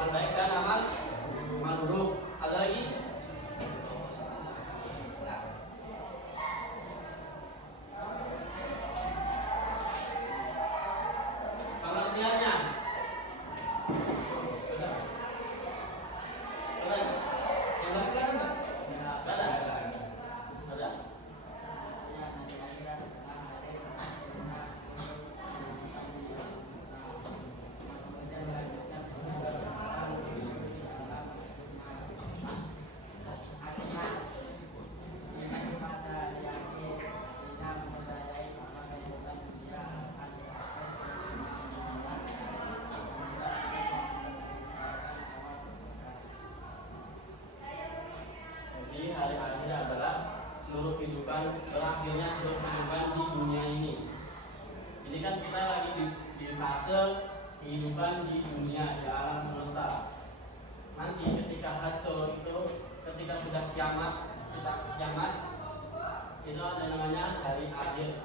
amal baik dan amal buruk. Ada lagi? Pengertiannya. Hari akhir adalah seluruh kehidupan, berakhirnya seluruh kehidupan di dunia ini. Ini kan kita lagi di fase kehidupan di dunia, di alam semesta. Nanti ketika hancur itu, ketika sudah kiamat, itu ada namanya hari akhir.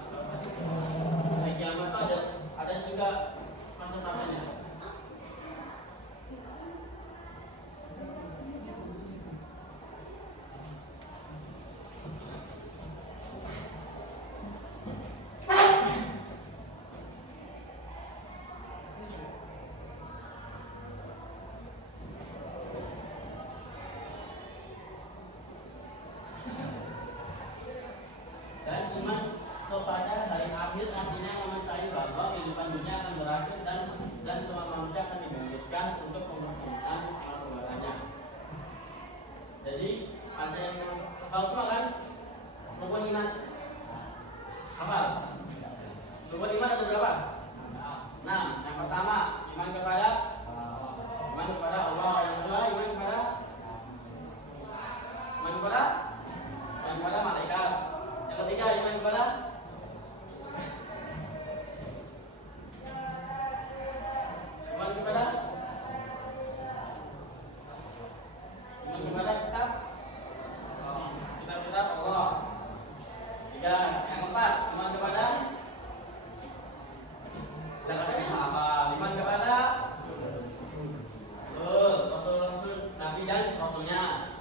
Hari kiamat itu ada juga fase-fasenya. Dan iman kepada hari akhir artinya mencari bahwa kehidupan dunia akan berakhir dan semua manusia akan dibangkitkan untuk mempertemukan amal perbuatannya. Jadi ada yang hafal semua kan? Rukun iman apa? Rukun iman ada berapa? 6. Yang pertama iman kepada Allah. Yang kedua iman kepada malaikat. Yang ketiga iman kepada kitab Allah. 3. Yang keempat iman kepada iman kepada Rasul Nabi dan Rasulnya.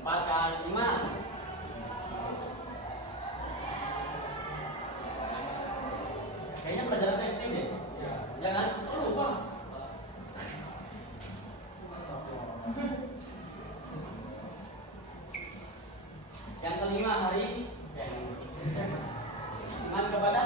4 kali iman. Kayaknya pelajaran SD deh. Jangan lupa. Yang kelima hari iman kepada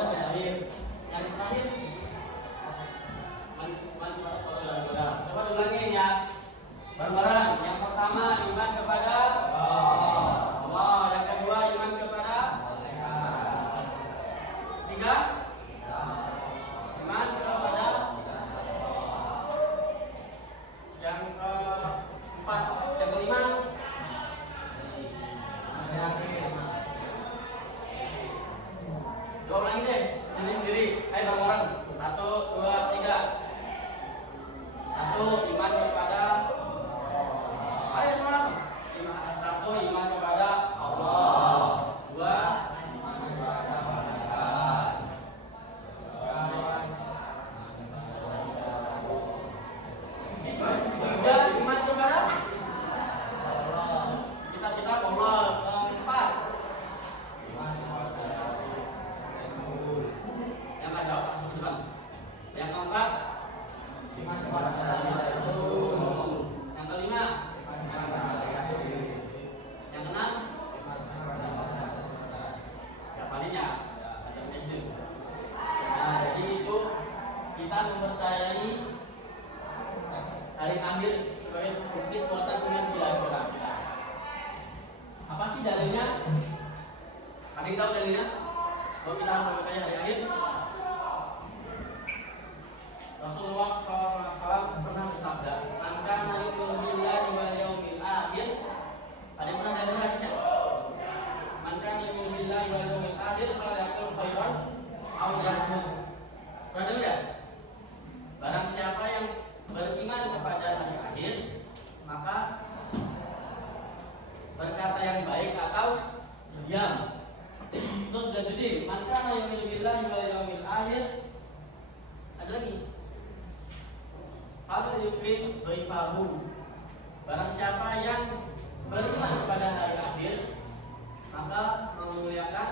hari akhir. Yang terakhir iman kepada saudara-saudara. Coba ulangin ya, bareng-bareng. Yang pertama iman kepada Allah. Yang kedua iman kepada malaikat. 3 iman kepada. Yang keempat, yang kelima coba ulangi deh sendiri-sendiri. Ayo bareng-bareng. 1, 2, 3. 1 iman kepada. Ayo semua. 1 iman kepada Allah. 2 iman kepada malaikat. 3 iman kepada kitab-kitab Allah. 4 yang nggak jawab langsung depan. Yang keempat iman kepada Rasul. Yang kelima yang keenam jawabannya ada SD. Nah, jadi itu kita mempercayai hari akhir sebagai bukti kuasa Tuhan di akhirat. Apa sih dalilnya? Ada yang tahu dalilnya? Kalau kita harus mempercayai hari akhir, Rasulullah SAW pernah bersabda, "Man kana yu'minu billahi wal yawmil akhir." Ada yang pernah dengar hadisnya? "Man kana yu'minu billahi wal yawmil akhir falyaqul khairan aw liyasmut." Pernah dengar ya? Barang siapa yang beriman kepada hari akhir, maka berkata yang baik atau diam. Terus sudah jadi, man kana yu'minu billahi wal yawmil akhir. Ada lagi. Fal yukrim dhaifahu. Barang siapa yang beriman kepada hari akhir, maka memuliakan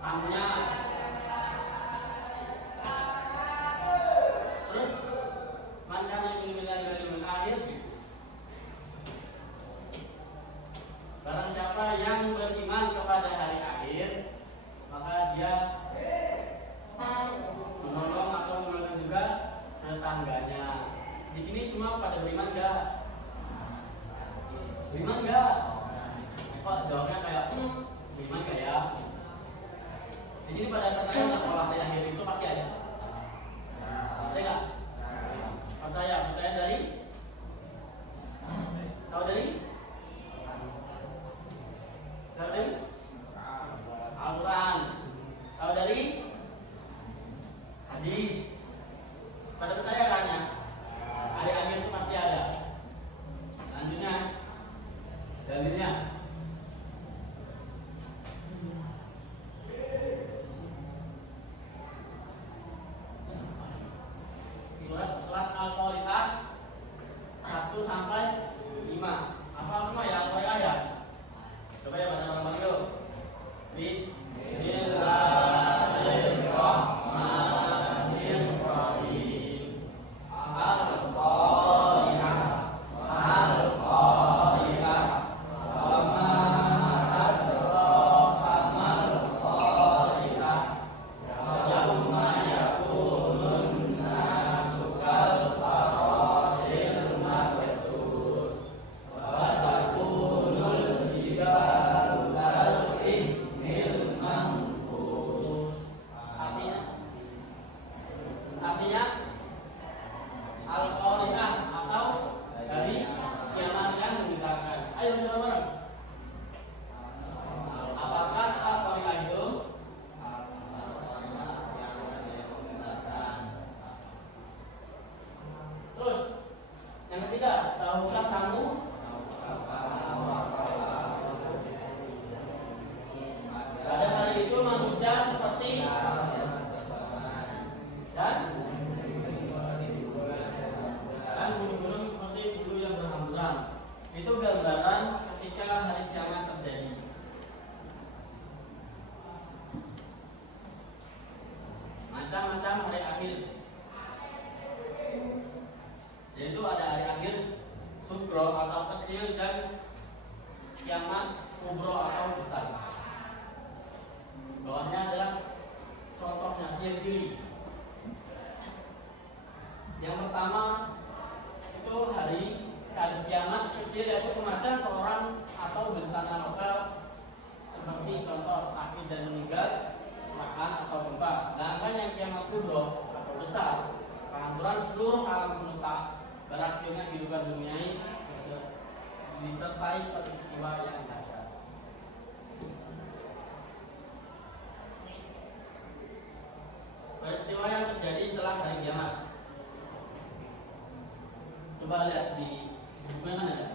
tamunya. Terus man kana yu'minu billahi wal yawmil akhir. Barang siapa yang beriman kepada hari akhir, maka dia menolong atau menolong juga tetangganya. Di sini semua pada beriman enggak? Beriman enggak? Kok jawabnya kayak beriman enggak ya? Di sini pada percaya bahwa hari akhir itu pasti ada. Percaya enggak? Percaya dari? Tahu dari? Tahu dari? Al-Quran. Tahu dari? Hadis. Pada percaya kan ya? Hari akhir itu pasti ada. Selanjutnya dalilnya. Surat Al-Qari'ah 1 sampai 5. Hafal semua ya Al-Qari'ah ya? Coba ya baca bareng-bareng yuk. Bismillahirrahmanirrahim. Al-Qari'ah. Al-Qari'ah. Wa ma adraka mal Qari'ah. Yauma yakunun nasu kal farashil mabthus. Wa takunul jibalu kal ihnil manfus. Artinya Al-Qari'ah atau dari kiamat yang menggetarkan. Ayo bareng-bareng. Apakah Al-Qari'ah itu? Terus yang ketiga, tahukah kamu pada hari itu manusia seperti dan gunung-gunung seperti bulu yang berhamburan. Itu gambaran ketika hari kiamat terjadi. Macam-macam hari akhir. Yaitu ada hari akhir sugro atau kecil dan kiamat kubro atau besar. Bawahnya adalah contohnya ciri-ciri. Yang pertama itu hari kiamat kecil, yaitu kematian seorang atau bencana lokal seperti contoh sakit dan meninggal, kecelakaan atau gempa. Sedangkan yang kiamat kubro atau besar, penghancuran seluruh alam semesta, berakhirnya kehidupan dunia ini disertai peristiwa yang dahsyat. Peristiwa yang terjadi setelah hari kiamat. Coba lihat di buku yang mana ya?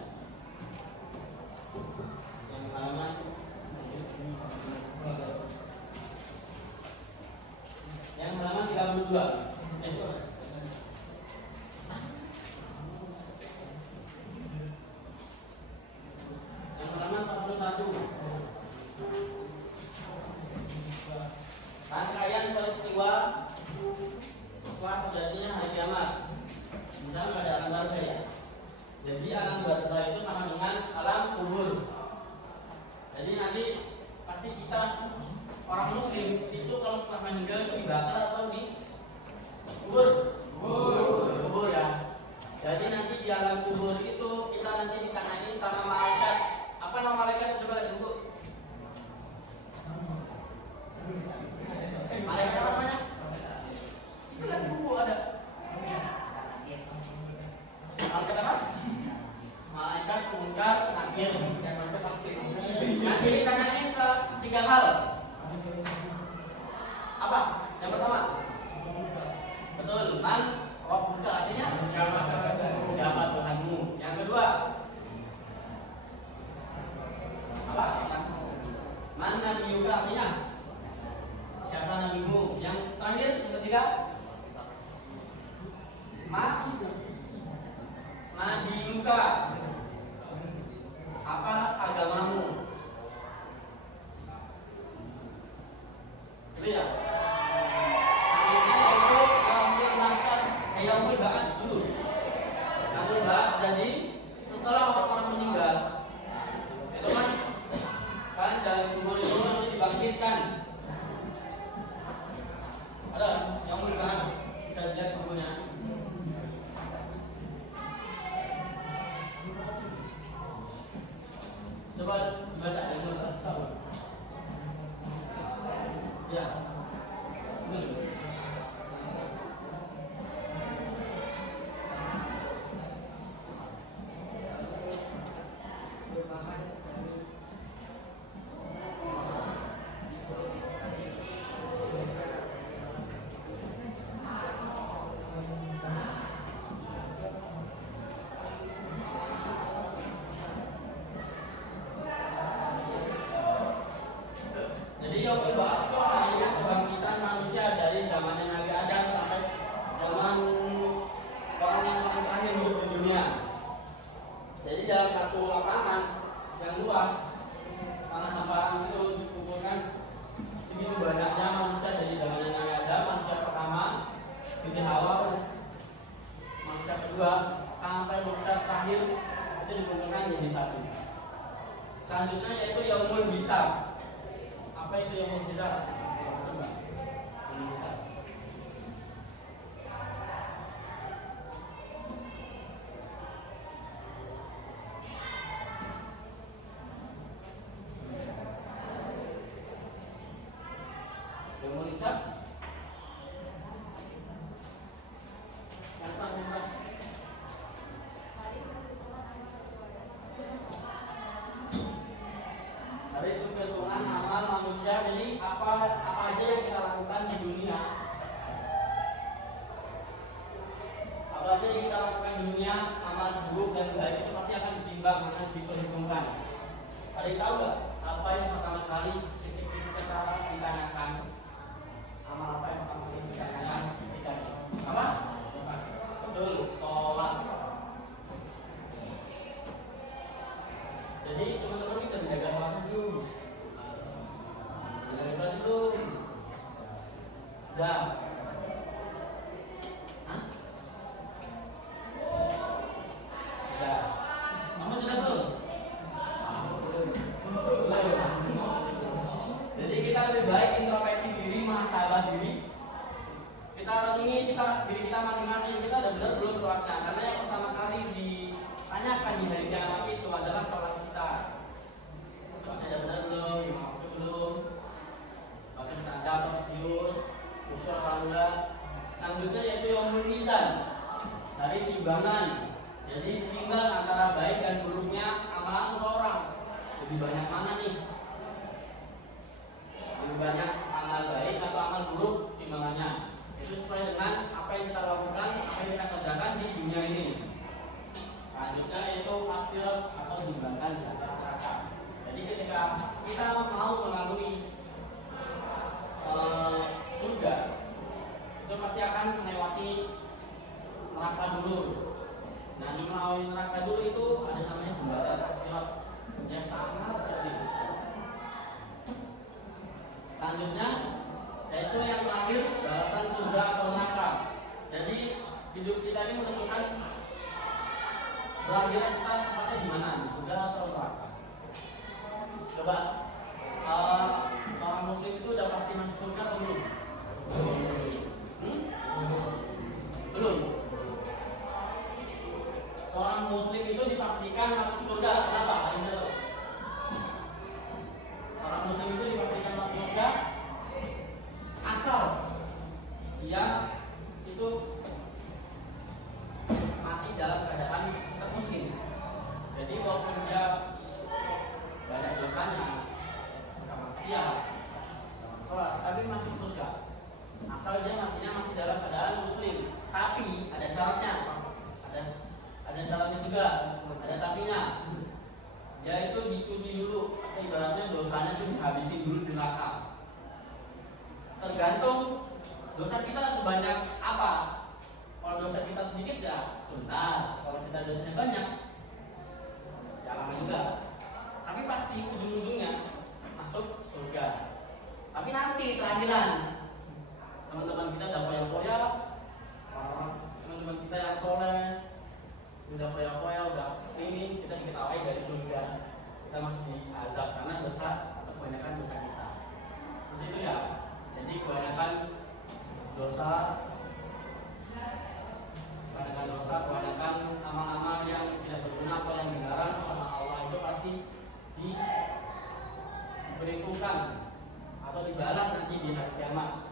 Yang halaman yang halaman 32. Yang halaman 41. Rangkaian peristiwa setelah terjadinya hari kiamat. Misalnya ada alam barzah ya. Jadi alam barzah itu sama dengan alam kubur. Jadi nanti pasti kita orang muslim itu kalau setelah meninggal itu dibakar atau di kubur? Kubur ya. Jadi nanti di alam kubur itu kita nanti ditanyain sama malaikat. Apa nama malaikat? Coba lihat buku. Malaikat apa namanya? Itu kan buku ada. Malaikat apa? Malaikat mungkar nakir. Nanti ditanyain 3 hal. Apa? Yang pertama, betul, man rabbuka, artinya siapa Tuhanmu. Yang kedua, Coba dibaca dari atas tahu. Ya. Betul. Jadi yang dibahas itu hanya kebangkitan manusia dari zamannya Nabi Adam sampai zaman orang yang paling terakhir hidup di dunia. Jadi dalam satu lapangan yang luas, tanah hamparan itu dikumpulkan segitu banyaknya manusia dari zamannya Nabi Adam, manusia pertama, Siti Hawa, manusia kedua, sampai manusia terakhir itu dikumpulkan jadi satu. Selanjutnya yaitu Yaumul Hisab. Apa itu Yaumul Hisab? Coba. Yaumul Hisab. Yaumul Hisab. Hari itu perhitungan amal manusia. Jadi apa aja yang kita lakukan di dunia, apa aja yang kita lakukan di dunia, amal buruk dan baik itu pasti akan ditimbang, akan diperhitungkan. Ada yang tahu nggak apa yang pertama kali kita ditanyakan? Amal apa yang pertama kali ditanyakan ketika apa? Betul, sholat. Jadi teman-teman kita menjaga sholat dulu. Menjaga sholat dulu. Sudah. Hah? Sudah. Kamu sudah belum? Belum. Jadi kita lebih baik introspeksi diri, muhasabah diri. Kita renungi diri kita masing-masing, kita udah benar belum sholatnya. Karena yang pertama kali ditanyakan di hari kiamat itu adalah sholat kita. Sholatnya udah benar belum? Waktu belum? Waktu sadar atau serius? Khusyuk apa enggak? Selanjutnya yaitu Yaumul Mizan, dari timbangan. Jadi ditimbang antara baik dan buruknya amalan seseorang. Lebih banyak mana nih? Lebih banyak amal baik atau amal buruk timbangannya. Itu sesuai dengan apa yang kita lakukan, apa yang kita kerjakan di dunia ini. Selanjutnya yaitu hasil atau timbangan di atas neraka. Jadi ketika kita mau melalui surga, itu pasti akan melewati neraka dulu. Nah, melalui neraka dulu itu ada namanya jembatan As-Sirat yang sangat kecil. Selanjutnya yaitu yang terakhir balasan surga atau neraka. Jadi hidup kita ini menentukan berakhirnya kita tempatnya di mana, di surga atau neraka. Coba seorang muslim itu udah pasti masuk surga atau belum? Belum. Seorang muslim itu dipastikan masuk surga. Kenapa? Seorang muslim itu dipastikan masuk surga asal dia itu mati dalam keadaan tetap muslim. Jadi walaupun dia banyak dosanya, suka maksiat, tapi masih surga. Asal dia matinya masih dalam keadaan muslim. Tapi ada syaratnya. Ada syaratnya juga. Ada tapinya. Dia itu dicuci dulu. Ibaratnya dosanya itu dihabisin dulu di neraka. Tergantung dosa kita sebanyak apa. Kalau dosa kita sedikit ya sebentar. Kalau kita dosanya banyak, ya lama juga. Tapi pasti ujung-ujungnya masuk surga. Tapi nanti terakhiran teman-teman kita udah foya-foya, teman-teman kita yang soleh udah foya-foya, udah ingin kita diketahui dari surga, kita masih diazab karena dosa atau kebanyakan dosa kita. Seperti itu ya. Jadi kebanyakan dosa, kebanyakan amal-amal yang tidak berguna atau yang dilarang sama Allah itu pasti di diberikan atau dibalas nanti di hari kiamat.